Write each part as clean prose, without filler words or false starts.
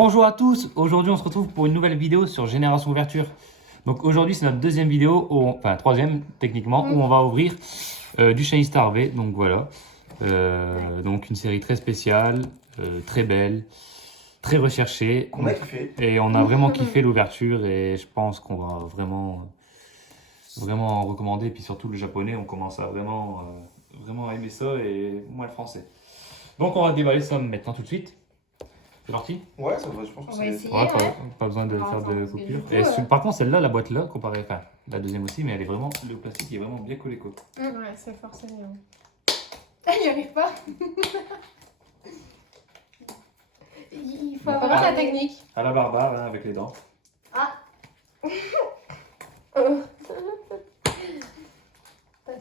Bonjour à tous, aujourd'hui on se retrouve pour une nouvelle vidéo sur Génération Ouverture. Donc aujourd'hui c'est notre deuxième vidéo, enfin troisième techniquement, où on va ouvrir du Shiny Star V. Donc voilà, donc une série très spéciale, très belle, très recherchée. On a kiffé. Et on a vraiment kiffé l'ouverture et je pense qu'on va vraiment en recommander. Puis surtout le japonais, on commence à vraiment aimer ça et moins le français. Donc on va déballer ça maintenant tout de suite. C'est parti? Ouais, ça va, je pense que On va c'est. essayer. Ouais, Ouais. pas besoin de Alors, faire attends, de parce que coupure. du coup, Et par contre, celle-là, la boîte là, comparée, enfin, la deuxième aussi, mais elle est vraiment, le plastique est vraiment bien collé quoi. Ouais, c'est forcément. J'y arrive pas. Il faut avoir la technique. À la barbare, hein, avec les dents. Ah.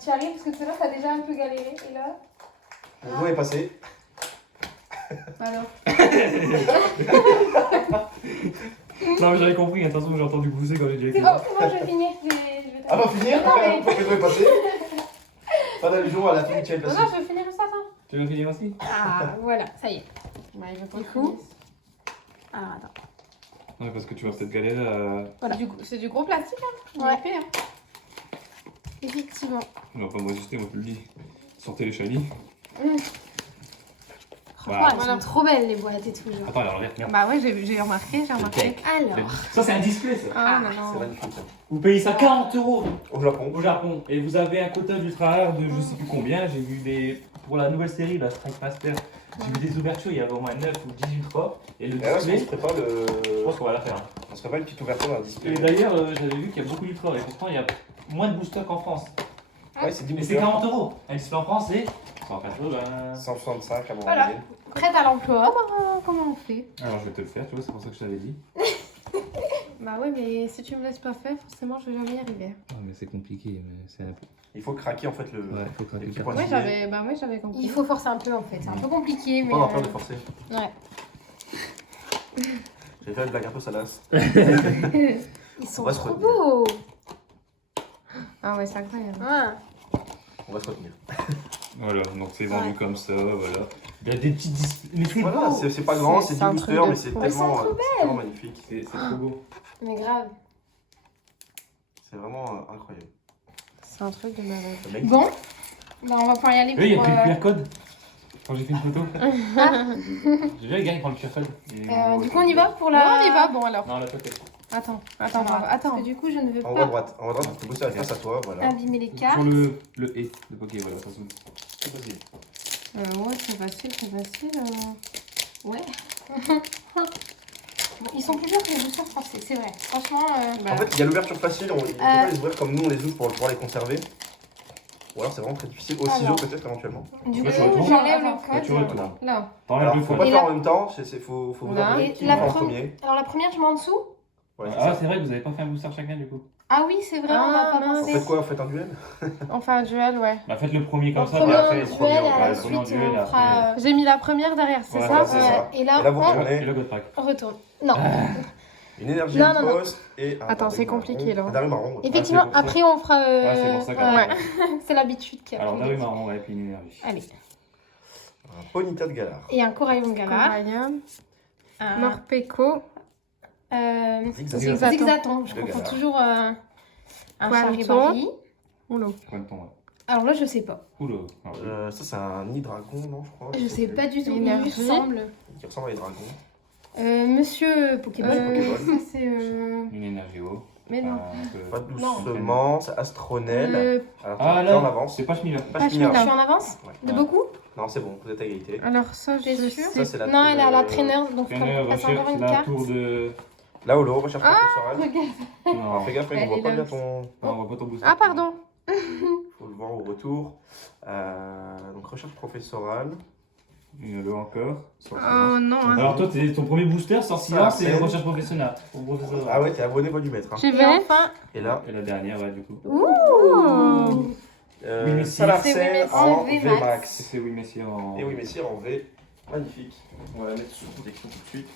Tu arrives parce que tout à l'heure t'as déjà un peu galéré et là. Le goût est passé. Alors. Non, mais j'avais compris, attention, j'ai entendu pousser quand j'ai dit. C'est bon, je vais finir. Je vais Ah, va finir. Non, mais- Pourquoi le goût est passé? Pas d'allusion à la fin du challenge Non, passé. non, je vais finir ça, attends. Tu veux finir aussi? Ah, voilà, ça y est. Ouais, je Du coup. Alors attends. Ouais, parce que tu vas peut-être galérer à. Voilà. C'est du gros plastique, hein. Ouais. Épais, hein. Effectivement. On va pas me résister, moi je te le dis. Sortez les shiny. Franchement, elles Voilà. sont trop belles les boîtes et tout. Genre. Attends, alors regarde. Bah ouais, j'ai remarqué, Alors. Ça, c'est un display ça. Ah, C'est non. magnifique. Vous payez ça 40 € Au Japon. au Japon. Et vous avez un quota d'ultra rare de je sais plus combien. J'ai vu des. Pour la nouvelle série, la Strike Master, j'ai vu des ouvertures, il y avait au moins 9 ou 10 ultras. Et le Et là, on display, se ferait pas je pense le. qu'on va la faire. On se ferait pas une petite ouverture d'un display. Et d'ailleurs, j'avais vu qu'il y a beaucoup d'ultras. Et pourtant, il y a moins de boosters qu'en France. Ouais, c'est 10 Mais c'est boosters. 40 €. Un display en France, c'est 180. 165 avant Voilà. la moyenne. Prête à l'emploi, bah, comment on fait? Alors, je vais te le faire, tu vois, c'est pour ça que je t'avais dit. Bah ouais, mais si tu me laisses pas faire, forcément, je vais jamais y arriver. Non, mais c'est compliqué, mais c'est un peu. Il faut craquer en fait le. Ouais, il faut craquer les petits le points de Ouais, gilet. j'avais compris. Il faut forcer un peu en fait. C'est un peu compliqué, mais. Pas avoir peur de forcer. Ouais. J'ai fait une blague un peu salace. Ils sont On va se trop retenir. beaux. Ah ouais, c'est incroyable. Ouais. On va se retenir. Voilà, donc c'est vendu Ouais. comme ça, voilà. Il y a des petits displays. Mais c'est Voilà, beau! c'est pas grand, C'est c'est 10 un truc boosters, de mais c'est fou. tellement magnifique. C'est trop beau. Mais grave. C'est vraiment incroyable. C'est un truc de malade. Le mec, Bon, bah on va pouvoir y aller Oui, il y a pour... pris le QR code. Quand j'ai fait une photo. J'ai vu le gars, il prend le QR code. Du coup, on y va pour Là, la. on y va, bon alors. Non, la tête. Attends. Parce Attends. que du coup, je ne veux en haut à pas droite. En haut à droite, tu peux booster face à toi, voilà. abîmer les cartes. Sur le E de Poké, voilà, ça se C'est possible. Ouais, c'est facile. Ouais. Bon, ils sont plus durs que les boosters français, c'est vrai. Franchement, Bah, En fait, il y a l'ouverture facile, on ne peut pas les ouvrir comme nous on les ouvre pour pouvoir les conserver. Ou alors c'est vraiment très difficile. Au ciseau Alors. peut-être éventuellement. du Ouais, coup, je retourne. j'enlève Attends, le Tu code. retournes. là. T'enlèves Alors deux faut fois. pas Et faire la- en même temps, faut vous Là. avouer Et qui la va en pre- premier. Alors la première, je mets en dessous. Ouais, c'est Ah, ça. c'est vrai que vous avez pas fait un booster chacun du coup. Ah oui, c'est vrai, on n'a Ah, pas mince. Vous pensé. faites quoi? Vous faites un duel? On fait un duel, ouais. Bah, faites le premier comme En ça, premier puis en après. duel, premier, et à ouais, la le suite, premier en duel, on après. fera. J'ai mis la première derrière, c'est Ouais, ça c'est ça. Et là, Et là, vous on retournez. Et le God Pack. retourne. Non. Une énergie Non, de non, non. poste et un Attends, darius c'est marron. compliqué, là. Un darius marron. Effectivement, c'est pour ça. après, on fera. Ouais, c'est pour ça qu'après. ouais. C'est l'habitude qui a Alors, pris. Daru marron, ouais, puis une énergie. Allez. Un Ponyta de Galar. Et un coraillon galar. Corallium, Un Morpeko, Zigzag. Zigzag. zigzaton. Je Le confonds galar. toujours un Poilton. charivari. Oula. Combien de temps, ouais. Alors là, je sais pas. Oula. Ah, oui. Ça, c'est un nid dragon, non, je crois. Je sais plus. pas du tout. Il Énergie. lui ressemble. Qui ressemble à des dragons. Monsieur Pokémon. Pokémon. Ça c'est. Une énergie haut. Mais non. Pas doucement, c'est Astronel. Alors, Ah là, on là, avance. c'est pas Schmiller. Pas Je Schmiller. suis en avance Ouais. de Ouais. beaucoup. Non, c'est bon, vous êtes à égalité. Alors ça, T'es je sûre sais. Ça, c'est la Non, elle est à la traîneur. traîneur, donc il Traîneur, faut passer encore recherche une la carte. tour de. Là, Olo, recherche professorale. Regarde. Non, Alors, fais gaffe, Elle on voit est pas là. bien ton. non, on va pas ton booster. Ah pardon. Faut le voir au retour. Donc, recherche professorale. Une le encore. Oh non. hein. Alors, toi, ton premier booster, sans silence, c'est Après. recherche professionnelle. Ah ouais, t'es abonné, va du maître. Hein. J'y Et vais. enfin, Et là, Et la dernière, ouais, du coup. Ouh. Oui, mais si. Salarcène C'est oui, mais en c'est VMAX. C'est oui, Messi en. Et oui, Messire en V. Magnifique. On va la mettre sous protection tout de suite.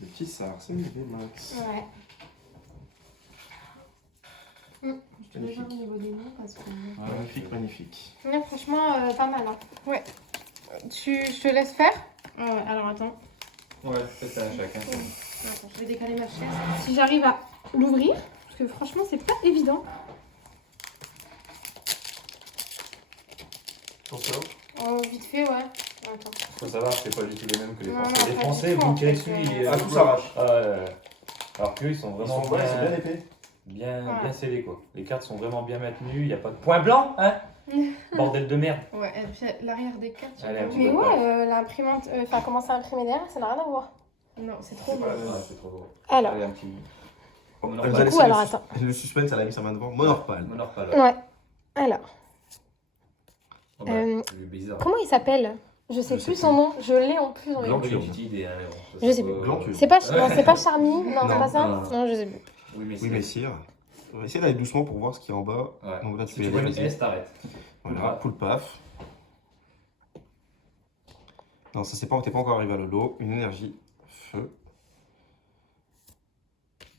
Le petit Salarcène VMAX. ouais. Magnifique. Déjà au niveau des noms parce que. Ouais, Magnifique, magnifique. Ouais, franchement, pas mal. Hein. Je te laisse faire. Alors attends. Ouais, faites ça à chacun. Attends, je vais décaler ma chaise. Si j'arrive à l'ouvrir, parce que franchement, c'est pas évident. Pour ça. Vite fait, ouais. Attends. Faut savoir, c'est pas du tout les mêmes que les Non, Français. non, Les pas Français, du tout, vous en tirez fait, dessus, il est. ouais. Ah, tout s'arrache. Ah ouais. Alors qu'eux, ils sont Ils vraiment sont ouais, c'est bien épais. bien Ouais. scellés quoi. Les cartes sont vraiment bien maintenues, il n'y a pas de point blanc, hein. Bordel de merde. Ouais, et puis l'arrière des cartes. j'ai Allez, pas un petit vu. Mais peu. ouais, l'imprimante, enfin, commencer à imprimer derrière, ça n'a rien à voir. Non, c'est trop C'est beau. pas la même. Ouais, c'est trop gros. Alors, Allez, un petit. Bon, Vous vous allez allez du coup, laisser alors le attends. Le suspense, elle a mis sa main devant. Monorpal. Monorpal. Ouais. Alors, Oh, bah, Euh, c'est bizarre. comment il s'appelle? Je sais Je plus sais son nom. Je l'ai en plus. Blanc. Oui, une petite idée, hein, mais bon, ça, Je c'est sais pas- plus. Glantude. C'est pas, non, c'est pas Charmy. Non, c'est Non, pas ça. non. Non, je sais plus. Oui, mais Oui, c'est. messire. On va essayer d'aller doucement pour voir ce qu'il y a en bas. Ouais. Donc là, Si tu tu peux vois y une aller, vas-y. S, t'arrêtes. Voilà, poule paf. Non, ça c'est pas, t'es pas encore arrivé à Lolo. Une énergie, feu.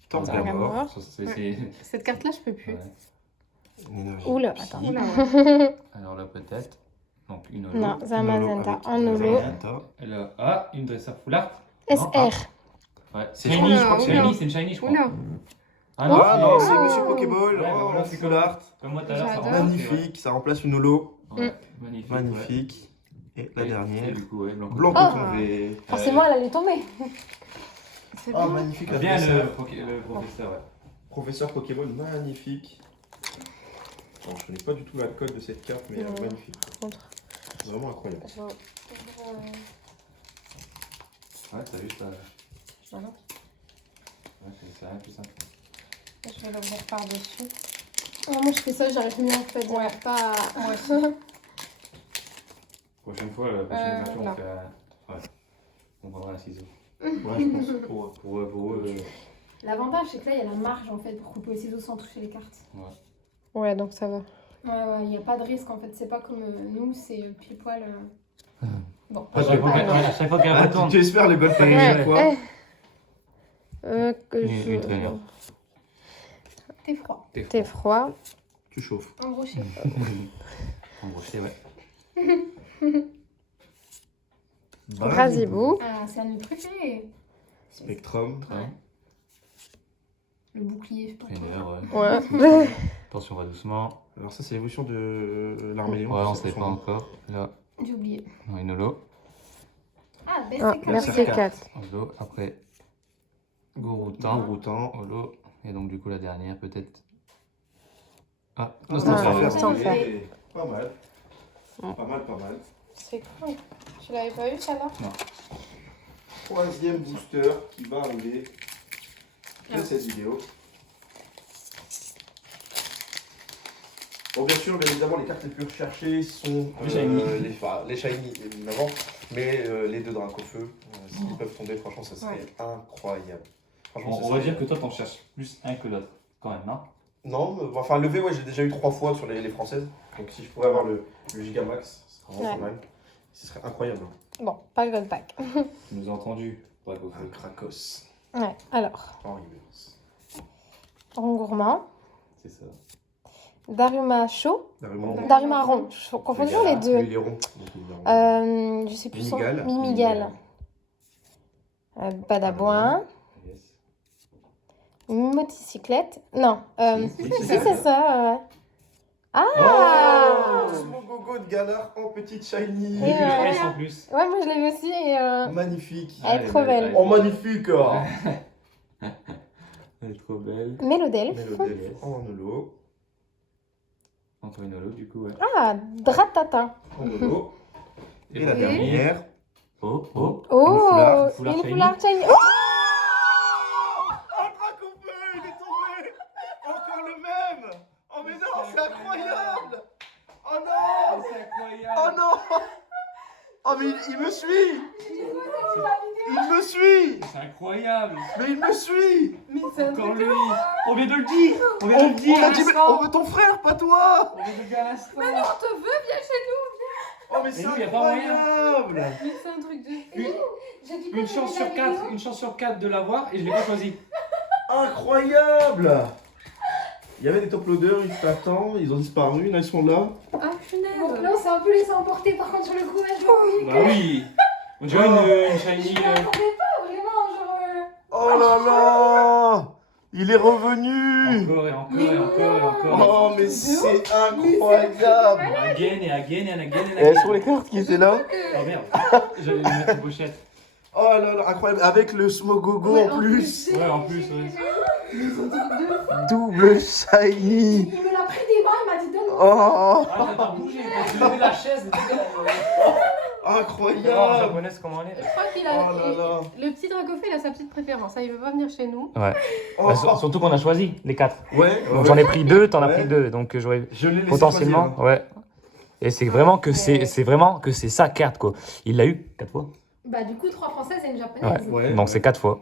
Torga Torga mort. mort. Ça, c'est- Cette carte-là, je peux plus. Ouais. Une énergie. Oula, psy. attends. Oula, ouais. Alors là, peut-être. Donc une holo. Non, c'est un Une holo magenta. avec Un une holo. magenta. Et là, ah, une dresseur full art. SR. Ouais. C'est Shiny, oula, je crois que oula. Shiny, c'est une Shiny, je crois. Oula. Ah Ah non, c'est Oh. Monsieur Pokéball. Ouais, bah Oh, voilà, c'est c'est full art. Comme moi tout à l'heure, ça J'adore. remplace, Magnifique, ça remplace une holo. ouais. Magnifique. Magnifique. Et la Et dernière. du coup, ouais, blanc. Blanc Oh. coton V. Forcément, elle allait tomber. C'est Oh, bon. magnifique la Bien dresseur. le professeur, ouais. Professeur Pokéball, magnifique. Bon, je connais pas du tout la code de cette carte, mais Non. magnifique. Contre. Vraiment incroyable. Ouais, t'as vu ça. Voilà. Ouais, c'est rien de plus simple. Je vais l'ouvrir par-dessus. Moi, je fais ça, j'arrive mieux en fait. Ouais. Pas. Moi aussi. Prochaine fois, la prochaine version, là. on fait un. Ouais. On prendra un ciseau. Ouais, je pense. Pour eux. L'avantage, c'est que là, il y a la marge en fait pour couper les ciseaux sans toucher les cartes. Ouais, donc ça va. Ouais, il n'y a pas de risque en fait. C'est pas comme nous, c'est pile poil. Bon. À chaque fois qu'elle Ah, retourne. tu espères le golf à Ouais. chaque fois. Que Une traîneur. T'es froid. T'es froid. Tu chauffes. En gros, chef. Embroché, ouais. Brasibou. Ah, c'est un de mes préférés. Spectrum. Ouais. Le bouclier, je sais pas quoi. Traîneur, ouais. Ouais. Attention, on va doucement. Alors ça, c'est l'évolution de l'arméléon. Ouais, on sait pas encore. Là, J'ai oublié. on a une holo. Ah, Ah, BC4. merci 4. Holo. Après, Gouroutan. Routant. Holo. Et donc, du coup, la dernière, peut-être. Ah, Ah, non, ça c'est va pas faire fait. sans ça. faire. Pas mal. Mm. Pas mal, pas mal. C'est cool. Tu l'avais pas eu, celle-là? Troisième booster qui va arriver de Ah. cette vidéo. Bon, bien sûr, bien évidemment, les cartes les plus recherchées sont Les shiny. les shiny, évidemment, mais les deux Dracofeu, s'ils peuvent tomber, franchement, ça serait incroyable. Franchement, ça On va serait- dire que toi, t'en cherches plus un que l'autre, quand même, non? Non, enfin, le V, ouais, j'ai déjà eu 3 fois sur les françaises, donc si je pourrais avoir le Gigamax, ce serait vraiment Ouais. pas mal. Ce serait incroyable. Bon, pas le gold pack. Tu nous as entendu, pas qu'au Un feu. Krakos Ouais, alors. en reverse. Rond gourmand. C'est ça. Daruma chaud. Daruma, Daruma rond. Je confonds toujours les lui, deux. il est rond. Donc, il est rond. Je sais plus son Mimigal. Mimigal. Badabouin. Yes. Motocyclette. Non. Si, Si, si, c'est ça. Ouais. Ah Oh, Smogogo de Galar en petite shiny. Et ouais. S en plus. Ouais, moi je l'ai vu aussi et Magnifique. elle est trop belle. Oh, magnifique. Elle est trop belle. Mélodelphe. Mélodie en holo. Entre une holo, du coup, ouais. Ah, Dratata. En holo. Et la Et- dernière. Oh, oh. Oh, foulard. Foulard une shiny. foulard shiny. Oh, Oh, le Dracofeu, il est tombé. Encore le même. Oh, mais non, c'est incroyable. Oh non. C'est incroyable. Oh non. Oh, mais il me suit. Il me suit. C'est incroyable. Mais il me suit. mais c'est un Encore truc. lui. On vient de le dire. On vient de le dire On à a dit, mais l'instant. on veut ton frère, pas toi. On vient de le dire à l'instant. On te veut, viens chez nous. Oh, mais c'est nous, y a pas moyen. incroyable. Mais c'est un truc de. J'ai dit quoi, Une chance j'avais sur la 4, vidéo une chance sur 4 de l'avoir et je l'ai pas choisi. Incroyable. Il y avait des top loaders, ils étaient à temps, ils ont disparu, là ils sont là. Ah, Donc punaise. là, on s'est un peu laissé emporter par contre sur le coup. Là, je Bah oui. On dirait une shiny. Je m'y attendais pas. Oh là là. Il est revenu. Encore et encore et encore et encore. Oh, mais c'est incroyable. Again et again and again and Et again. sur les cartes qui étaient là. Oh merde, j'allais lui mettre une pochette. Oh là là, incroyable. Avec le Smogogo Ouais, en plus. Ouais, en plus, ouais. Double shiny. Il me l'a pris des mains, il m'a dit donne-moi. Oh, Ah, t'as pas bougé, t'as levé la chaise, les gars. Oh, incroyable. japonaise, comment elle est? Je crois qu'il a. Oh là là. Le petit Dracofeu, il a sa petite préférence. Il veut pas venir chez nous. Ouais. Oh. Bah, surtout qu'on a choisi les 4. Ouais, Donc j'en ai pris 2, t'en as Ouais. pris 2. Donc j'aurais Je l'ai laissé potentiellement. choisir. Ouais. Et c'est vraiment que c'est vraiment que c'est sa carte quoi. Il l'a eu 4 fois. Bah, du coup, 3 françaises et une japonaise. Ouais. Donc c'est 4 fois.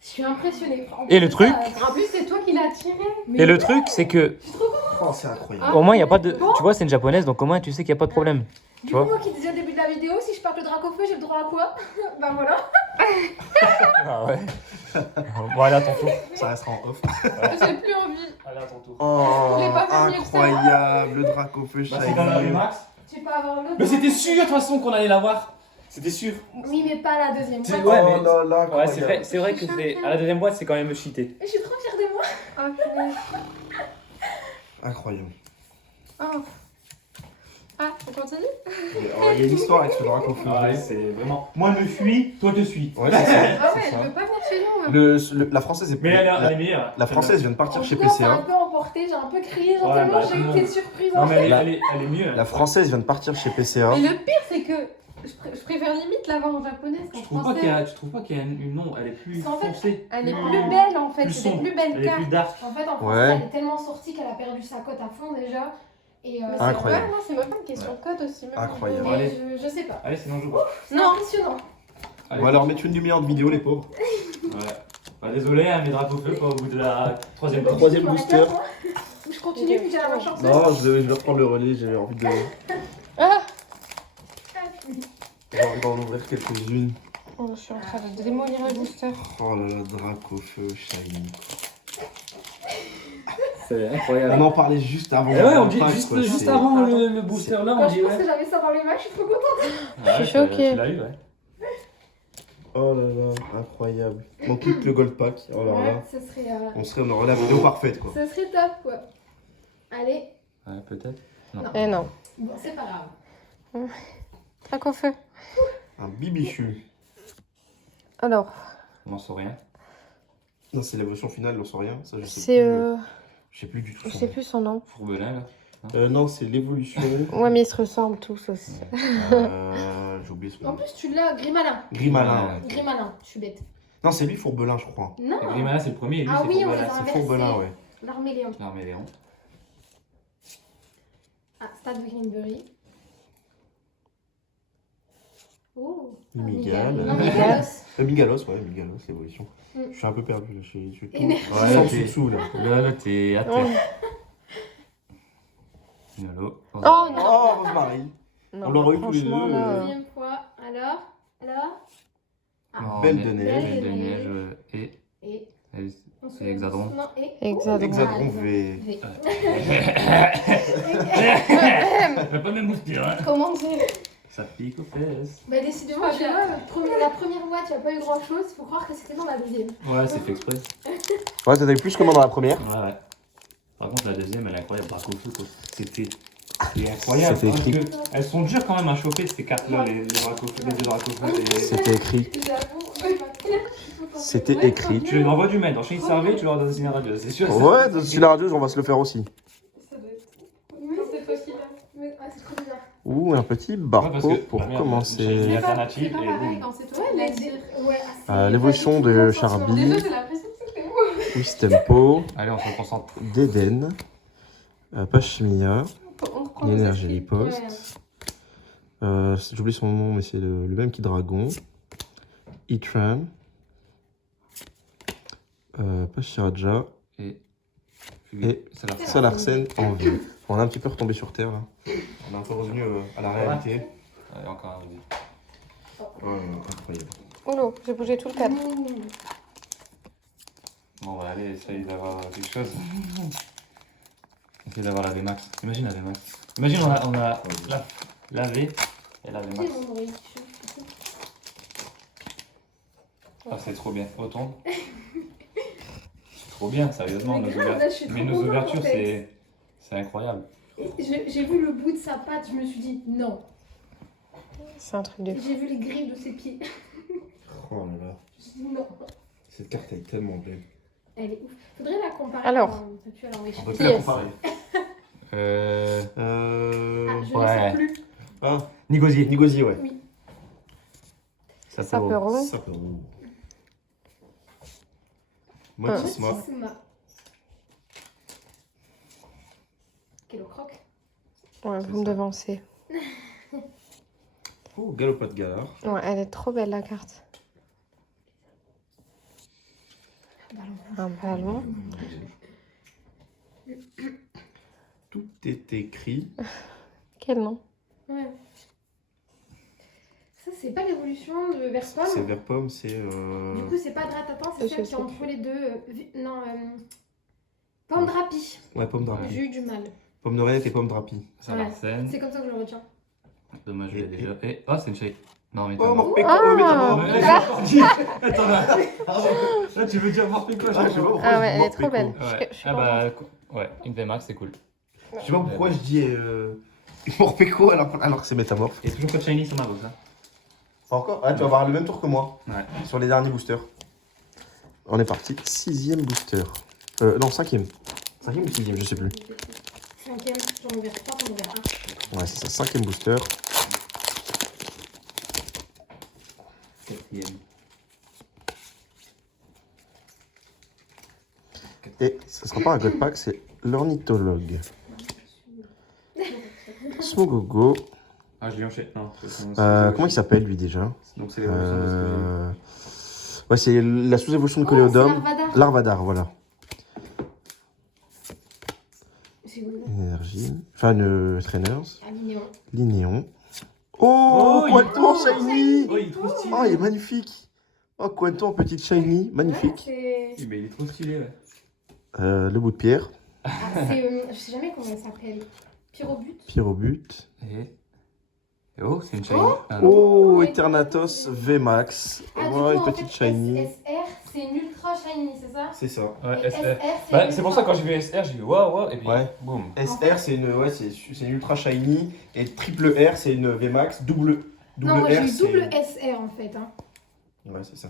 Je suis impressionnée. En Et plus, le truc ça- En plus, c'est toi qui l'as tiré. Et le truc c'est que Oh, c'est incroyable. au moins il y a pas de. Tu vois, c'est une japonaise donc au moins tu sais qu'il n'y a pas de problème. Du Tu coup, vois moi qui disais au début de la vidéo, si je porte le drac au feu, j'ai le droit à quoi? Bah voilà. Ah ouais. Bon, allez à ton tour. Ça restera en off. J'ai plus envie. Allez à ton tour. Oh, Je l'ai pas fait mieux que ça. incroyable. Le Dracofeu Bah, c'est dans la shiny. Max. Tu peux avoir l'autre. Mais c'était sûr de toute façon qu'on allait l'avoir. C'était sûr. Oui, mais pas la deuxième C'est- fois. ouais, Oh mais- là là, Ouais, incroyable. c'est vrai que c'est à la deuxième boîte, c'est quand même cheaté. Je suis trop fière de moi. Ah, punaise. Incroyable. Oh. Ah, on continue? Il y a une histoire avec ce Dracofeu. Ouais, c'est vraiment. Moi, je me fuis, toi, te suis. Ouais, c'est ça. Ah ouais, c'est elle ça. veut pas venir chez nous. La française est Mais elle la, est meilleure. la française vient de partir En chez tout cas, on m'a un PCA. peu emporté, j'ai un peu crié, genre Ouais, tellement bah, j'ai tout le eu monde. des surprises Non, en mais fait. elle est mieux. La française vient de partir chez PCA. Mais le pire, c'est que je préfère limite l'avoir en japonaise qu'en Tu trouves pas français. tu trouves pas qu'il y a une non, elle est plus Parce qu'en fait, foncée. Elle est plus plus belle. belle en fait, plus c'est des sombre. plus belles Elle est plus cartes. dark. En fait, en français, Ouais. elle est tellement sortie qu'elle a perdu sa cote à fond déjà. Et Mais c'est Incroyable. ouais, non, c'est même pas une question de code aussi. Même Incroyable. mais Allez. je sais pas. Allez, sinon je vois. C'est Non. impressionnant. On va leur mettre une demi-heure de vidéo, les pauvres. Ouais. Bah, désolé, hein, mes drapeaux feu pas au bout de la troisième fois. Troisième Je me booster. répète, moi. Je continue, puis j'ai la main chanceuse. Non, je vais reprendre le relais, j'ai envie de. Ah J'ai envie d'en ouvrir quelques-unes. Oh, je suis en train de démolir les boosters. Oh là là, Dracofeu shiny. C'est On incroyable. en parlait juste avant. Et ouais, on le dit pack, juste, quoi, juste c'est- avant le booster là, on Quand je dit pense ouais. que j'avais ça dans les mains, je suis trop contente. Je suis choquée. Tu l'as eu, ouais. Oh là là, incroyable. On quitte le gold pack. Oh là là. Ouais, On aurait la vidéo parfaite, quoi. ce serait top quoi. Allez, Ouais, peut-être. Eh non. bon, c'est pas grave. Dracofeu. Un bibichu. Alors, On n'en sait rien. Non, c'est l'évolution finale, on sait rien. Ça, je sais c'est. plus. Je sais plus du tout. Je son sais nom. plus son nom. Fourbelin là. Non, c'est l'évolution. Ouais, mais ils se ressemblent tous aussi. J'ai oublié son En nom. plus, tu l'as, Grimalin. Grimalin. Ouais. Grimalin, je suis bête. Non, c'est lui Fourbelin, je crois. Non, Et Grimala c'est le premier et lui Ah c'est oui, on Fourbelin. les a C'est inversé. Fourbelin, ouais. l'Arméléon. L'arméléon. Ah, Stade Greenbury. Oh, Migal. Non, Migalos. Migalos, ouais, Migalos, l'évolution. Mm. Je suis un peu perdu là, je suis tout. Énergie. Sans t'es- sous là. Là, t'es à terre. Yolo. Oh non. Oh, Rosemary. Non, On l'aurait eu tous les franchement, deux, là, Deuxième fois. Alors, Non, Belle mais- de neige. Belle de neige et. et et- C'est Hexadron. Non, et Hexadron. Hexadron V. V. On a pas le même booster, hein. Comment dire? Ça pique aux fesses. Bah décidément, tu vois, la première fois, tu n'as pas eu grand chose. Il faut croire que c'était dans la deuxième. Ouais, c'est fait exprès. Ouais, t'as eu plus que moi dans la première. Ouais, ouais. Par contre, la deuxième, elle est incroyable. Dracofeu, quoi. C'était incroyable. C'était parce écrit. que elles sont dures quand même à chauffer, ces cartes-là, les Dracofeu, les deux Dracofeu. C'était écrit. J'avoue. C'était écrit. Tu leur envoies du mail. Dans Shane Sarvé, tu leur donnes une radio, c'est sûr. Ouais, sur la radieuse, on va se le faire aussi. Ça doit être. Mais c'est toi qui l'as. Mais ah, c'est trop bizarre. Ouh, un petit Ouais, parce barco que pour la merde, commencer. une alternative C'est pas et pareil boum. quand c'est toi Ouais, qui mais l'as dit. ouais, L'évolution de Charby. Déjà, j'ai l'impression que c'était moi. Plus Tempo, Allez, on se concentre. Deden, Pachemia, On reprend nos Énergie esprits. Riposte. J'oublie son nom, mais c'est le même qui Dragon. Itram. Pachiraja Et. Et ça la fait. Salarsen en vue. On est un petit peu retombé sur terre là. On est un peu revenu à la réalité. Allez, encore un. Vas-y. Incroyable. Oh non, j'ai bougé tout le cadre. Bon, bah, allez, essaye d'avoir quelque chose. Essaye d'avoir la VMAX. Imagine la VMAX. Imagine, on a la V et la VMAX. Ah, c'est trop bien. Automne. trop bien, sérieusement. Mais Nos grave, là, je suis trop mais nos contente, ouvertures, en fait. c'est incroyable. Et j'ai vu le bout de sa patte, je me suis dit non. C'est un truc de fou. J'ai vu les griffes de ses pieds. Oh là là. Je me suis dit non. Cette carte elle est tellement belle. Elle est ouf. Faudrait la comparer. Alors. Tu vas l'enrichir. On peut Qui plus la est-ce comparer. Ah, je ne ouais. sais plus. Ah, Nigosier. Nigosier, ouais. Oui. Saperon. Saperon. Motisma. Motisma. Quel croc. Ouais, C'est vous me ça. devancez. Oh, Galopade de Galard. Ouais, elle est trop belle la carte. Un ballon. Tout est écrit. Quel nom? Ouais. Ça, c'est pas l'évolution de Verspom. C'est vert pomme, c'est. Du coup, c'est pas Dratata, c'est Je celle qui sais est entre les deux. Non, Pomme Drapi. Ouais, pomme drapi. J'ai eu du mal. Pomme d'oreillette et pomme drapi. Saint-Marcène. C'est comme ça que je le retiens. Dommage, je l'ai Et- déjà. Et oh, c'est une shade. Non, mais Oh, Morpeko, Ah. oh, métamorphe. Ouais, j'ai encore dit. Attends, là, tu veux dire Morpeko, Ah, je sais pas pourquoi Ah je ouais, dis elle est trop Morpeko. belle. Ouais. Je suis Ah bah, ouais, une VMAX, c'est cool. Je sais pas pourquoi je dis Morpeko alors que c'est métamorphe. Et toujours pas de shiny sur ma box, hein. Pas encore. Ah, tu vas avoir le même tour que moi. Ouais. Sur les derniers boosters. On est parti. 6ème booster. Non, 5ème. 5ème ou 6ème, je sais plus. 5ème, j'en ouvert 3, j'en ouvert 1. Ouais, c'est ça. 5ème booster. 4ème. Et ce sera pas un God Pack, c'est l'ornithologue. Smogogo. Ah, je l'ai enchaîné. Non. Comment il s'appelle lui déjà? Donc, c'est l'évolution de ce que j'ai eu. Ouais, c'est la sous-évolution de Coléodome. Larvadar. Larvadar, voilà. C'est où? Énergie. Enfin, Trainers. Alignéon. Linéon. Oh, Oh, Quanton oh, Shiny. Oh, il est trop stylé. Oh, il est magnifique. Oh, Quanton en petite Shiny. Magnifique. Ouais, Mais il est trop stylé, ouais. Le bout de pierre. je sais jamais comment elle s'appelle. Pyrobut. Pyrobut. Et oh, c'est une shiny. Oh. Ah, non. Oh, Ouais. Eternatos VMAX. Ah, du Oh, coup, une en petite fait, Shiny. SR, c'est une ultra shiny, c'est ça? C'est ça. Ouais, Et SR. c'est Bah, une c'est pour ça, ultra. quand j'ai vu SR, j'ai dit waouh, waouh, et puis Ouais. boum. SR, c'est une, ouais, c'est une ultra shiny. Et triple R, c'est une VMAX. Double Non, moi j'ai R, eu c'est. double SR en fait. Hein. Ouais, c'est ça.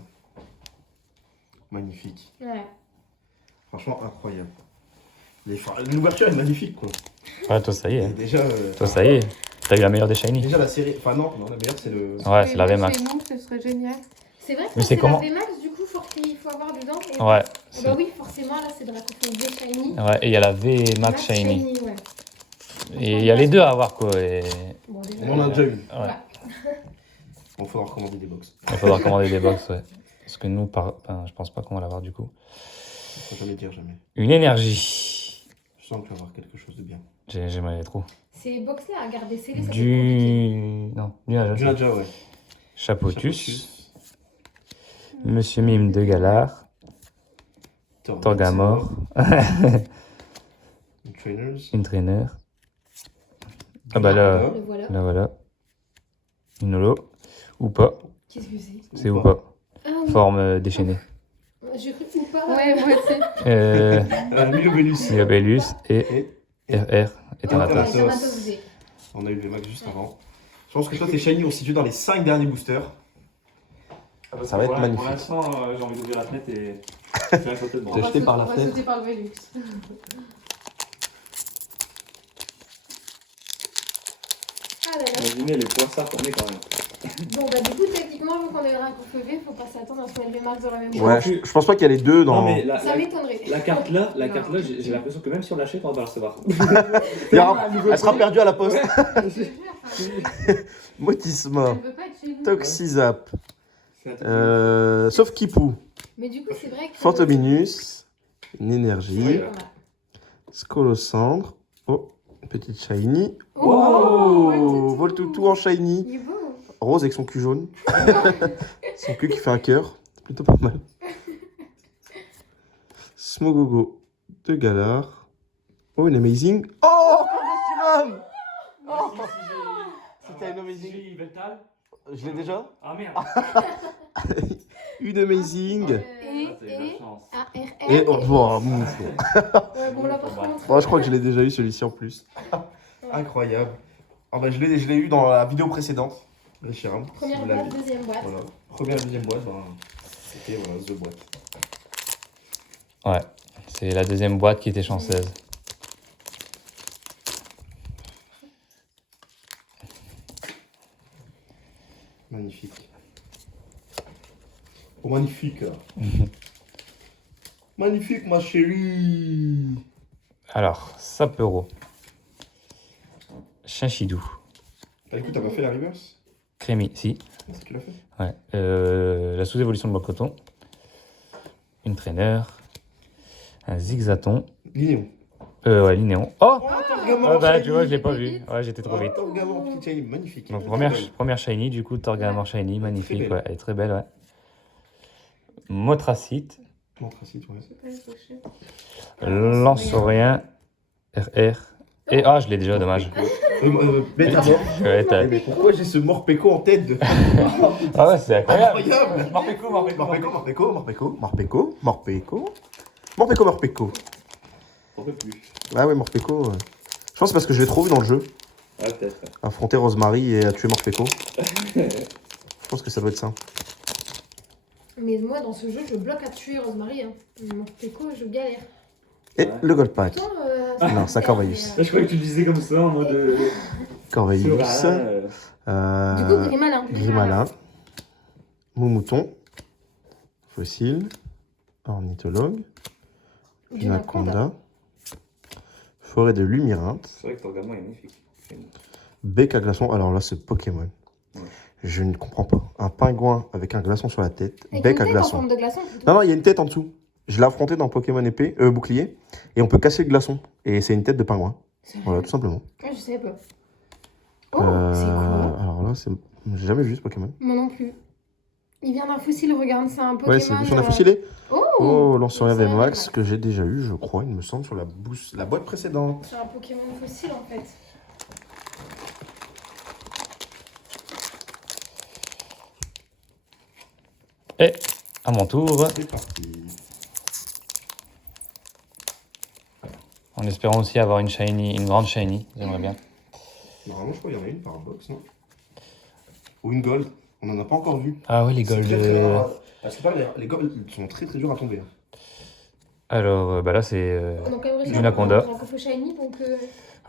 Magnifique. Ouais. Franchement, incroyable. L'ouverture est magnifique, quoi. Ouais, toi, ça y Et déjà, Toi, ça y est. T'as eu la meilleure des shiny. déjà la série. Enfin, non, la meilleure, c'est le. Ouais, c'est la VMAX. Chez nous, ce serait génial. C'est vrai que Mais ça, c'est c'est comment la VMAX, du coup, il faut avoir dedans. Et... Ouais. Eh bah oui, forcément, là c'est Dracophone V Shiny. Ouais, et il y a la VMAX Max shiny. ouais. Et il y a les deux à avoir, quoi. Et... Bon, déjà, On en a déjà une. Ouais. Bon, faudra recommander des box. Il faudra commander des box, ouais. Parce que nous, enfin, je pense pas qu'on va l'avoir du coup. Faut jamais dire jamais. Une énergie. Je sens que tu vas avoir quelque chose de bien. J'aimerais trop. Ces box-là à garder scellés, ça fait compliqué. Non, du Naja. Du Nadja, ouais. Chapotus. Monsieur Mime de Galard. Torgamore. Trainers. Trainer. Ah bah là, Le voilà. là voilà. Une holo. Ou pas. Qu'est-ce que c'est? C'est ou pas. Ah oui, Forme déchaînée. j'ai cru ou pas. Ouais, moi aussi. Milobellus. Myobellus et Et RR. Et Ouais, Thanatos. Thanatos V. on a eu le VMAX juste avant. Je pense que toi, tes shiny ont situé dans les 5 derniers boosters. Ça va être magnifique. Pour l'instant, j'ai envie d'ouvrir la fenêtre et je vais sauter T'es jeté par la On va fenêtre. sauter par le Velux. Ah là là. Imaginez les poissards qu'on est quand même. Bon, bah, du coup, techniquement, vu qu'on est Dracophone V, faut pas s'attendre à ce qu'on ait le VMAX dans la même Ouais, chose. je pense pas qu'il y a les deux dans. Non mais la, Ça m'étonnerait. la carte là, Non. j'ai l'impression que même si on l'achète, on va la recevoir. Elle sera perdue à la poste. Je te jure, enfin, Motisma. elle veut pas être chez nous. Toxizap. C'est un truc Sauf Kipou. Mais du coup, c'est vrai que. Fantominus. Une énergie. Voilà. Scolocendre. Oh, petite shiny. Oh, Oh, Voltoutou en shiny. Il est beau. Rose avec son cul jaune. Son cul qui fait un cœur. C'est plutôt pas mal. Smogogo de Galard. Oh, une amazing. Oh, Condestiram. Oh, c'était une amazing. Je l'ai déjà. Ah merde. Une amazing. Et G-E-A-R-R. Et oh, bon, Ouais, bon, là, par contre. moi, je crois que je l'ai déjà eu celui-ci en plus. Incroyable. Ah bah, je l'ai eu dans la vidéo précédente. Richard, Première si vous l'avez. boîte, deuxième boîte. Voilà. Première, deuxième boîte, ben, c'était voilà, The boîte. Ouais, c'est la deuxième boîte qui était chanceuse. Magnifique. Oh, magnifique. Magnifique, ma chérie. Alors, Sapero. Chinchidou. Bah, écoute, t'as pas fait la reverse? Crémy, si. Est-ce que tu l'as fait? Ouais. La sous-évolution de bloc coton. Une traîner. Un zigzaton. Linéon. Ouais, Linéon. Oh! Torgamon, Ah bah, shiny. tu vois, je l'ai pas vu. Ouais, j'étais trop vite. Torgamon, petit shiny, magnifique. Donc, Très belle. première shiny, du coup, Torgamor shiny, magnifique. belle. Ouais, elle est très belle, ouais. Motracite. Montracite, ouais. Lanceorien. RR. Et ah, je l'ai déjà, dommage. Mais d'abord, Ouais, t'as- mais pourquoi j'ai ce Morpeko en tête de... Ah ouais, c'est incroyable. Incroyable. Morpeko. Morpeko. On peut plus. Ah ouais, Morpeko. Je pense que c'est parce que je l'ai trop vu dans le jeu. Ah, peut-être. Affronter Rosemary et tuer Morpeko. Je pense que ça doit être ça. Mais moi, dans ce jeu, je bloque à tuer Rosemary. Hein. Mon Peko, je galère. Et Ouais. le Gold Pack. Pourtant, Non, c'est un Corvus. Je croyais que tu le disais comme ça en mode. Corvus. Du coup, Grimalin. Grimalin. Moumouton. Fossile. Ornithologue. Anaconda. Forêt de Lumyrinthe. C'est vrai que ton gamin est magnifique. Bec à glaçon. Alors là, c'est Pokémon. Ouais. Je ne comprends pas. Un pingouin avec un glaçon sur la tête. Avec Bec une à tête en glaçon. forme de glaçon, plutôt. Non, non, il y a une tête en dessous. Je l'ai affronté dans Pokémon épée, bouclier. Et on peut casser le glaçon. Et c'est une tête de pingouin. Voilà, tout simplement. Ouais, je savais pas. Oh, c'est quoi? Alors là, j'ai jamais vu ce Pokémon. Moi non plus. Il vient d'un fossile, regarde, c'est un Pokémon. Ouais, c'est sur un fossile. Oh, Oh, Lanceorien Lanceorien VMAX VMAX. que j'ai déjà eu, je crois, il me semble, sur la boîte précédente. C'est un Pokémon fossile en fait. Et à mon tour, C'est parti. en espérant aussi avoir une shiny, une grande shiny, j'aimerais bien. Normalement, je crois qu'il y en a une par box, non? Ou une gold. On n'en a pas encore vu. Ah ouais, les C'est gold. très, très rare. Parce que les gold sont très très durs à tomber. Hein. Alors, bah là, c'est. On a quand même réussi Du à Anaconda. prendre un Coffee Shiny donc.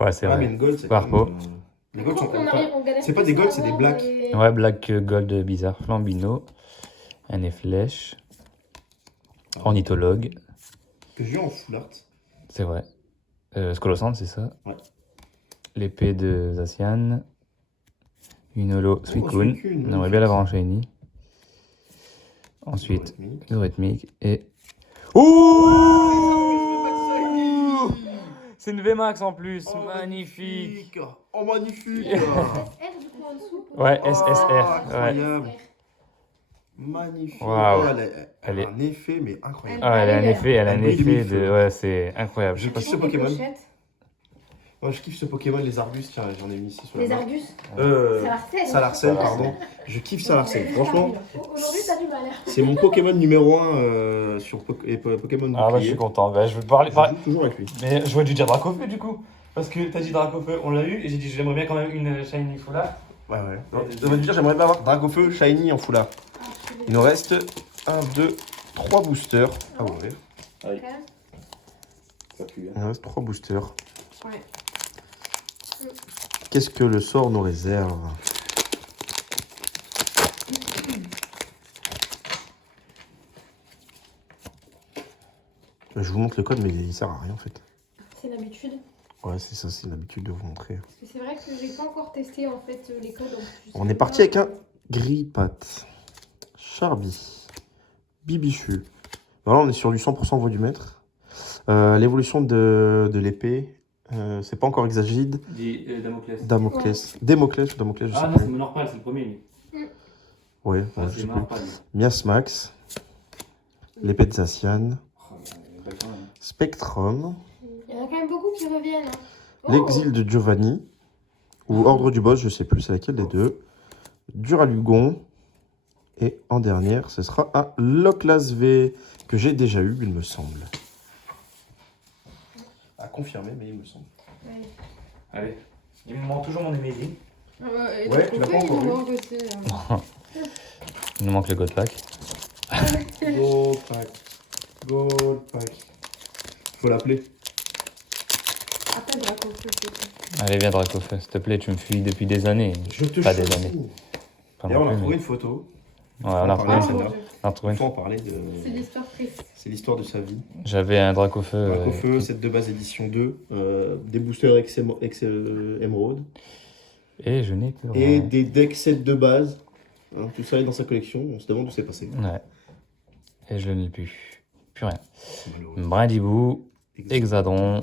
Ouais, c'est Ah, mais vrai. une gold, c'est Par quand même, pot. les golds sont on arrive, on galère c'est pas plus des golds, à c'est des avoir blacks. Ouais, Black Gold bizarre. Flambino. Un flèche. Ornithologue. que j'ai eu en full art. C'est vrai. Scolosante, c'est ça? Ouais. L'épée de Zacian. Une holo Suicune. Suicune, On aimerait bien l'avoir en shiny. Ensuite, Eurythmique et. Ouh! C'est une VMAX en plus, Oh, magnifique. Oh, magnifique. R du coup en dessous. Ouais, Oh, SSR. Ouais. incroyable. Magnifique. Waouh. Oh, Elle elle est- a un effet, mais incroyable. Ah, elle a un effet, elle a un Elle brille de effet mille de. feux. Ouais, c'est incroyable. Je kiffe ce Des Pokémon. pochettes. Moi, je kiffe ce Pokémon, les Arbus. Tiens, j'en ai mis ici sur la Les main. Argus. Salarcène. Salarcène, pardon. Je kiffe Salarcène. Franchement, Aujourd'hui, t'as du mal. c'est mon Pokémon numéro 1 sur Pokémon Ah, bah, je suis content. Bah, je veux te parler. Je joue toujours avec lui. Mais j'aurais dû dire Dracofeu du coup. Parce que t'as dit Dracofeu, on l'a eu, et j'ai dit j'aimerais bien quand même une shiny full art. Ouais, ouais. Ça veut dire, j'aimerais bien avoir Dragofeu, Shiny en foulard. Il nous reste 1, 2, 3 boosters à ouvrir. Aïe. Ça pue. Il Hein. nous reste 3 boosters. Ouais. Qu'est-ce que le sort nous réserve? Je vous montre le code, mais il sert à rien en fait. C'est l'habitude. Ouais, c'est ça, c'est l'habitude de vous montrer. Parce que c'est vrai que j'ai pas encore testé en fait les codes. Donc je sais On est pas. parti avec un Grippat, Charby, Bibichu. Voilà, on est sur du 100% volumètre. L'évolution de l'épée, c'est pas encore Exagide. Dit Damoclès. Damoclès. Démoclès ou Damoclès, je sais Ah non, plus. c'est Monorpal, c'est le premier lui. Ouais, Ah, ouais, je c'est sais plus. Monorpal. Miasmax, l'épée de Zacian, Oh, belle quand même. Spectrum, Il y en a quand même beaucoup qui reviennent. Hein. Oh. l'exil de Giovanni, ou Ordre du Boss, je sais plus c'est laquelle des deux, Duralugon, Et en dernière, ce sera un Loclas V que j'ai déjà eu, il me semble. À confirmer, mais il me semble. Ouais. Allez. Il me manque toujours mon amazing. Et Ouais, le tu l'as pas coupé, encore il vu. nous manque aussi, hein. Il nous manque le gold pack. Gold pack. Gold pack. Faut l'appeler. Appelle Draco, s'il te plaît. Allez, viens Dracofeu, s'il te plaît, tu me fuis depuis des années. Je te Pas des choisis. années. Pas D'ailleurs, non on a plus, trouvé mais- une photo. Ouais, on a Faut en retrouvé parler, Oh, celle-là. mon Dieu. on a retrouvé Il une- faut en parler. C'est l'histoire triste. C'est l'histoire de sa vie. J'avais un Dracofeu. Dracofeu, cette de base édition 2. Des boosters Emerald. Et je n'ai que Et rien. des decks sets de base. Hein, tout ça est dans sa collection. On se demande où c'est passé. Ouais. Et je n'ai plus. Plus rien. Malheureux. Brindibou, Hexadron,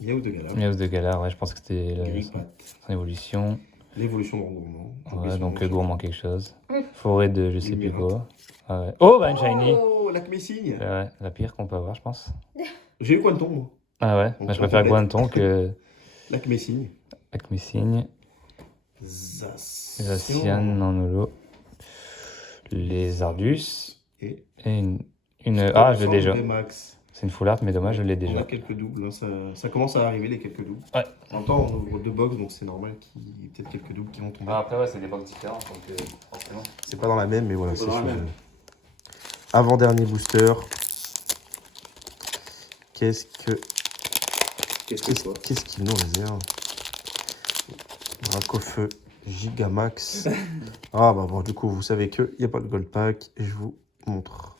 Miaou de Gala. Miaus de Galar, ouais, je pense que c'était Grippat. son évolution. L'évolution de Gourmand. Ouais, donc gourmand quelque chose. Forêt de je sais plus Lumirat. quoi. Ah ouais. Oh, bah une shiny. Oh, la Kmessing. Ouais, la pire qu'on peut avoir, je pense. J'ai eu Quanton, moi. Ah ouais, On bah, je peut préfère mettre. Guanton que La Kmessing. Acmessing. Zacian en holo. Les Ardus. Et Et ah, je l'ai déjà. Max. C'est une full art, mais dommage, je l'ai On a déjà. quelques doubles. Hein, ça commence à arriver, les quelques doubles. Ouais. En même temps, on ouvre 2 box, donc c'est normal qu'il y ait peut-être quelques doubles qui vont tomber. après, ouais, c'est des box différentes, donc forcément. C'est pas dans la même, mais voilà, C'est c'est pas dans la sûr. même. Avant-dernier booster. Qu'est-ce qu'il nous réserve? Dracofeu Gigamax. Ah bah bon, du coup, vous savez qu'il n'y a pas de gold pack. Et je vous montre.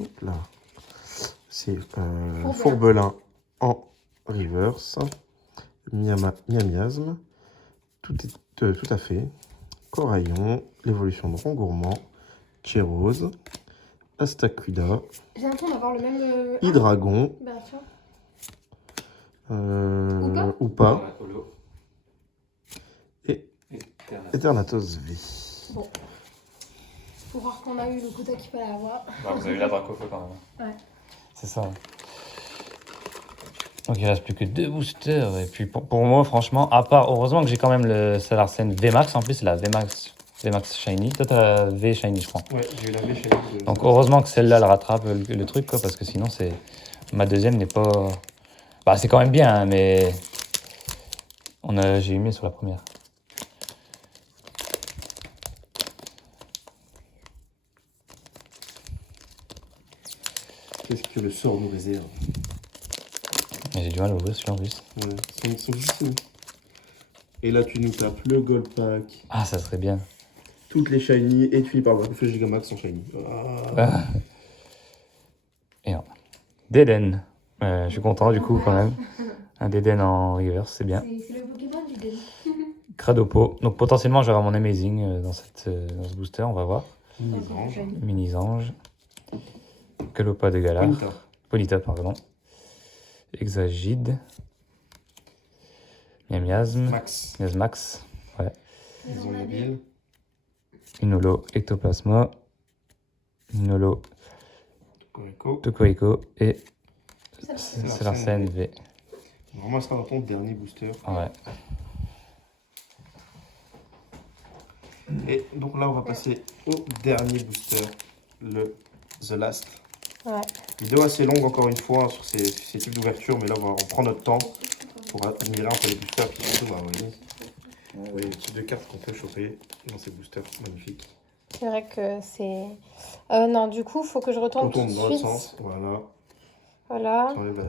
Hop là. C'est Fourbelin en reverse. Miamiasme. Tout à fait. Coraillon. L'évolution de Rongourmand. Chérose. Astacuda. J'ai l'impression d'avoir le même. Hydragon. Bah, tiens. Ou pas. Et Eternatus V. Pour voir qu'on a eu le quota qu'il fallait avoir. Bah, vous avez eu la Dracofeu quand même. Ouais. C'est ça. Donc il reste plus que 2 boosters. Et puis pour moi, franchement, à part, heureusement que j'ai quand même le Salarsen VMAX. En plus, c'est la VMAX Shiny. Toi, t'as V Shiny, je crois. Ouais, j'ai eu la V chez lui. Donc heureusement que celle-là, elle rattrape le truc, quoi, parce que sinon, c'est ma deuxième n'est pas. Bah, c'est quand même bien, hein, mais j'ai eu mieux sur la première. Qu'est-ce que le sort nous réserve? Mais j'ai du mal à ouvrir celui-là en plus. Ouais, ils sont difficiles. Et là, tu nous tapes le gold pack, Ah, ça serait bien. toutes les shiny, et tu finis par le Dracofeu Gigamax en shiny. Ah. Et non. Deden. Je suis content du coup quand même. Un Deden en reverse, c'est bien. C'est le Pokémon du début. Cradopo. Donc potentiellement j'aurai mon Amazing dans ce booster, on va voir. Mini-ange. Mini-ange. Calopa de Galar. Ponyta. Polita, pardon. Hexagide. Miasme. Max. Miasmax. Ouais. Ils ont mobile. Une holo Ectoplasma. Une holo Corico. Tokoiko. Et Salarsen Salarsen V. Vraiment, ça sera dans ton dernier booster. Ouais. Et donc là, on va passer au dernier booster, le The Last. Ouais. Vidéo assez longue, encore une fois, hein, sur ces types d'ouverture, mais là, on prend notre temps pour admirer un peu les boosters. Puis surtout, bah, oui, les types de cartes qu'on peut choper dans ces boosters magnifiques. C'est vrai que c'est. Non, du coup, faut que je On retourne tout tourne de dans l'autre suite. sens, voilà. Voilà. Tu enlèves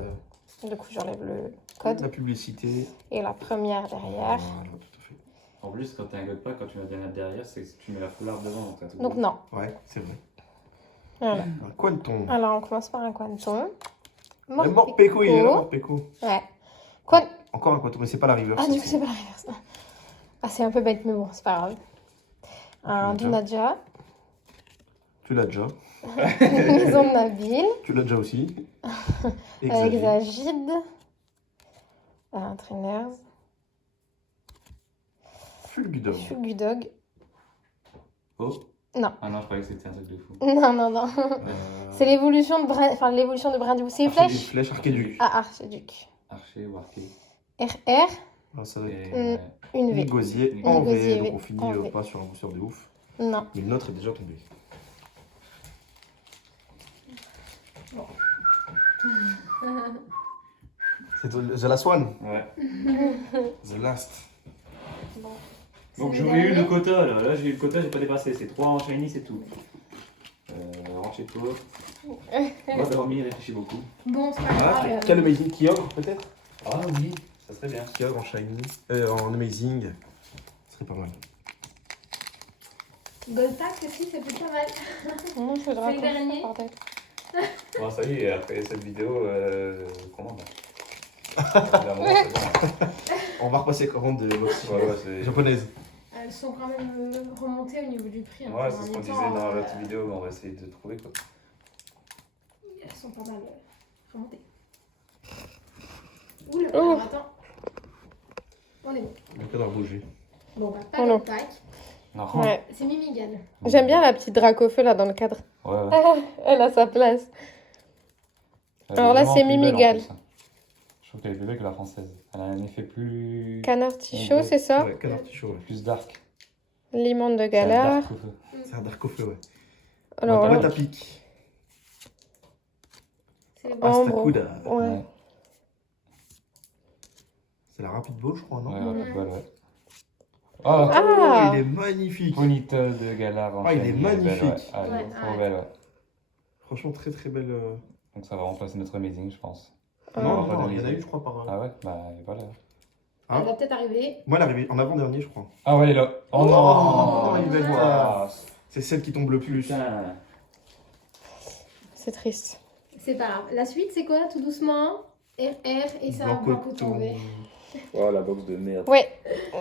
Du coup, j'enlève le code. la publicité. Et la première derrière. Voilà, tout à fait. En plus, quand tu as un gold pack, quand tu mets bien derrière, c'est que tu mets la foulard devant. Donc, non. Ouais, c'est vrai. Voilà. Un Quanton. Alors, on commence par un Quanton. Morpeko, il est là, Morpeko. Ouais. Encore un Quanton, mais c'est pas la reverse. Ah, du coup, c'est pas la reverse. Ah, c'est un peu bête, mais bon, c'est pas grave. Un Dunadia. Tu l'as déjà. Maison de Nabil. Tu l'as déjà aussi. Exagide. Un Trainers. Fulgudor. Fulgudog. Oh. Non. Ah non, je croyais que c'était un truc de fou. Non, non, non. C'est l'évolution de Brindibou. C'est les Une flèches flèche Archéduc. Ah, Archiduc. Archer ou archer. RR. Ah, ça va être Et, Une V. Gosier Une en Gosier V. V. Donc on finit En V. pas sur un booster de ouf. Non. Mais le nôtre est déjà tombé. C'est The Last One. Ouais. The Last. Bon. Donc C'est le j'aurais eu le dernier. quota là. Là j'ai eu le quota, j'ai pas dépassé. C'est 3 en shiny, c'est tout. Rentre chez toi. Va dormir, réfléchis beaucoup. Bon, c'est pas Ah, grave. quel Amazing Kyogre peut-être? Ah oui, ça serait bien. Kyogre en Shiny. En Amazing. Ce serait pas mal. Gold pack aussi, ça peut être pas mal. Moi, je voudrais C'est le dernier. bordel. Bon, ça y est, après cette vidéo, commande. Évidemment, c'est bon. On va repasser commande de box Ouais, ouais, c'est- japonaise. Elles sont quand même remontées au niveau du prix. hein, Ouais, ces c'est ce qu'on derniers disait temps, dans l'autre vidéo, mais on va essayer de trouver quoi. Elles sont pas mal remontées. Oula, Oh. alors attends. On est bon. Le cadre a bougé. Bon, bah, pas Oh de non. pack. Non. Ouais. C'est Mimigal. J'aime bien la petite Dracofeu là dans le cadre. Ouais, ouais. Elle a sa place. Elle est Alors là, vraiment c'est plus belle, en Mimigal. plus, hein. Je trouve qu'elle est plus belle que la française. Elle a un effet plus. Canard Tichot, c'est ça? Ouais, canard petit chaud, ouais. plus dark. Limon de C'est un Galar. dark au feu. C'est un dark au feu, ouais. Alors Ouais, là, t'as pique. C'est les Oh. bons. Astakuda. ouais. C'est la rapide ball, je crois, non? Ouais, Mhm. ouais, ouais. Oh, Ah. Oh, il est magnifique. Ponyta de Galar. en Ah, il est shiny, elle belle, ouais. magnifique. Ah, elle est Ouais, trop ouais. belle, ouais. Franchement, très très belle. Donc ça va remplacer notre Amazing, je pense. Non, pas non, de il y en a Amazing. eu, je crois, par. Ah ouais, bah voilà. Hein Elle va peut-être arriver. Moi, elle est arrivée en avant-dernier, je crois. Ah ouais, elle est là. Oh non. Oh, il va être Ah, C'est celle qui tombe le plus. putain. C'est triste. C'est pas grave. La suite, c'est quoi, tout doucement? RR et ça va beaucoup tomber. Oh la box de merde. Ouais, Oh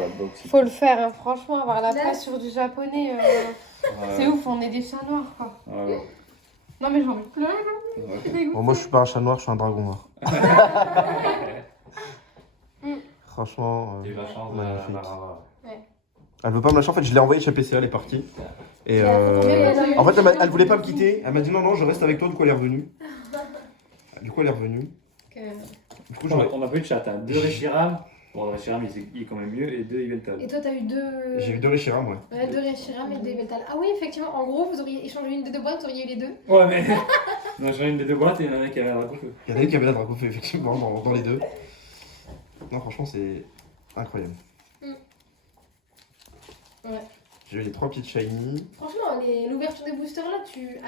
la box. faut le faire, hein. Franchement, avoir la Là- place sur du japonais, c'est ouf, on est des chats noirs quoi. Ouais. Non mais j'ai envie de pleurer. Ouais. Bon, moi, je suis pas un chat noir, je suis un dragon noir. Franchement, J'ai eu la chance magnifique. d'avoir. Elle veut pas me lâcher. En fait, je l'ai envoyée chez PCA, elle est partie. Et Et elle a fait tomber, en fait, elle voulait pas me quitter. Elle m'a dit non, non, je reste avec toi. Du coup, elle est revenue. Du coup, elle est revenue. Du coup, On a pas eu de chat, hein. 2 Reshiram. Bon, Reshiram il est quand même mieux, et 2 Yveltal. Et toi, t'as eu deux. j'ai eu 2 Reshiram, ouais. Ouais, deux Reshiram et deux Yveltal. Ah oui, effectivement, en gros, vous auriez échangé une des deux boîtes, vous auriez eu les deux. Ouais, mais. On a changé une des deux boîtes et il y en a un qui avait un dragon feu. Il y en a une qui avait la Dracofeu, effectivement, dans les deux. Non, franchement, c'est incroyable. Ouais. J'ai eu les 3 petites shiny. Franchement, l'ouverture des boosters là,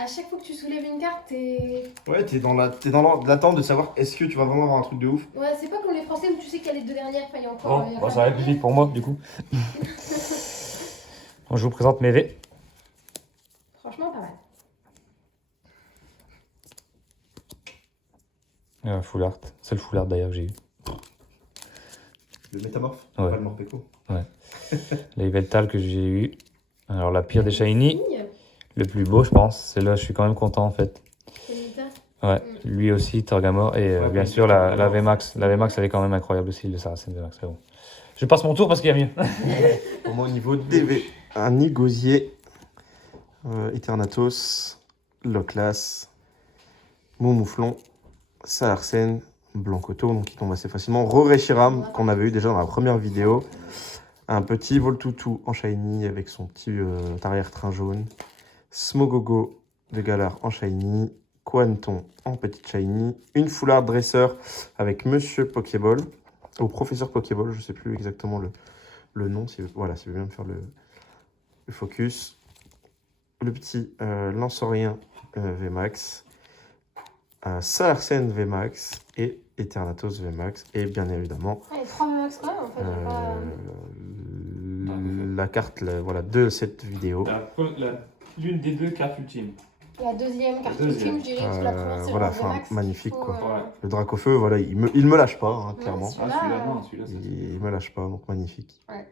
à chaque fois que tu soulèves une carte, t'es. Ouais, t'es dans l'attente de savoir est-ce que tu vas vraiment avoir un truc de ouf. Ouais, c'est pas comme les Français où tu sais qu'il y a les deux dernières, enfin, il y a Bon, encore. il y a bah, pas ça va de- plus vite pour moi du coup. Bon, je vous présente mes V. Franchement, pas mal. Full art. C'est le full art d'ailleurs que j'ai eu. Le métamorphe, Ouais. pas le Morpeko. Les Veltal que j'ai eu. Alors la pire des shiny, Signe, le plus beau je pense. C'est là, je suis quand même content en fait. c'est Nita. Ouais, lui aussi, Torgamor. Et Ouais, bien ouais, sûr la Torgamor. VMAX. La VMAX elle est quand même incroyable aussi, le Saracen VMAX. C'est bon. Je passe mon tour parce qu'il y a mieux. Pour moi, au niveau DV, un Igosier, Eternatos, Loclas, Moumouflon, Salarsen, Blancoto, donc qui tombe assez facilement. Roreshiram, qu'on avait eu déjà dans la première vidéo. Un petit Voltutu en shiny avec son petit arrière-train jaune. Smogogo de Galar en shiny. Quanton en petite shiny. Une Full Art Dresseur avec Monsieur Pokéball. Ou Professeur Pokéball, je sais plus exactement le nom. Voilà, si vous voulez bien me faire le focus. Le petit Lanceurien VMAX. Salarsen VMAX et Eternatos VMAX. Et bien évidemment, Ah, il y a 3 max quand même en fait. il y a pas- la carte voilà, de cette vidéo. L'une des deux cartes ultimes. La deuxième carte La deuxième. ultime, je dirais, parce que la première c'est Voilà, le enfin, Max. magnifique, Faut, quoi. Ouais. Le Dracofeu, voilà, il me lâche pas, hein, clairement. celui-là, Ah, celui-là, non, celui-là, c'est. Il me lâche pas, donc magnifique. Ouais.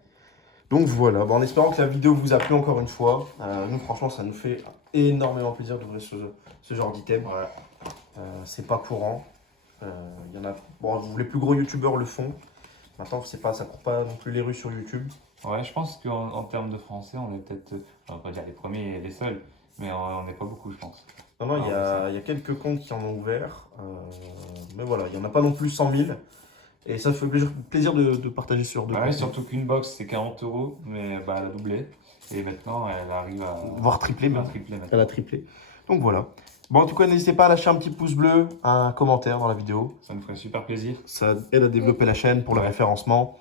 Donc voilà, bon, en espérant que la vidéo vous a plu encore une fois. Nous, franchement, ça nous fait énormément plaisir d'ouvrir ce genre d'item. C'est pas courant. Il y en a, bon, les plus gros youtubeurs le font. Maintenant, ça court pas non plus les rues sur YouTube. Ouais, je pense qu'en termes de français, on est peut-être. On va pas dire les premiers et les seuls, mais on n'est pas beaucoup, je pense. Non, non, il y a quelques comptes qui en ont ouvert. Mais voilà, il n'y en a pas non plus 100 000. Et ça fait plaisir de partager sur deux. Ouais, comptes. surtout qu'une box c'est 40 €, mais bah, elle a doublé. Et maintenant, elle arrive à voire tripler même. tripler maintenant. Elle a triplé. Donc voilà. Bon, en tout cas, n'hésitez pas à lâcher un petit pouce bleu, un commentaire dans la vidéo. Ça me ferait super plaisir. Ça aide à développer la chaîne pour le Ouais. référencement.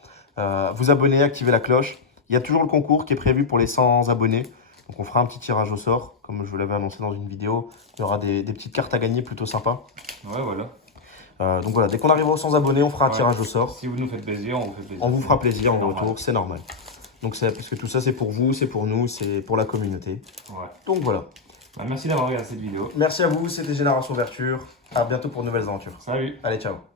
Vous abonner, activer la cloche. Il y a toujours le concours qui est prévu pour les 100 abonnés. Donc on fera un petit tirage au sort, comme je vous l'avais annoncé dans une vidéo. Il y aura des petites cartes à gagner plutôt sympas. Ouais, voilà. Donc voilà, dès qu'on arrivera aux 100 abonnés, on fera un Ouais. tirage au sort. Si vous nous faites plaisir, on vous fait plaisir. On vous fera plaisir en C'est normal. retour, c'est normal. Donc parce que tout ça, c'est pour vous, c'est pour nous, c'est pour la communauté. Ouais. Donc voilà. Bah, merci d'avoir regardé cette vidéo. Merci à vous, c'était Génération Ouverture. À bientôt pour de nouvelles aventures. Salut. Allez, ciao.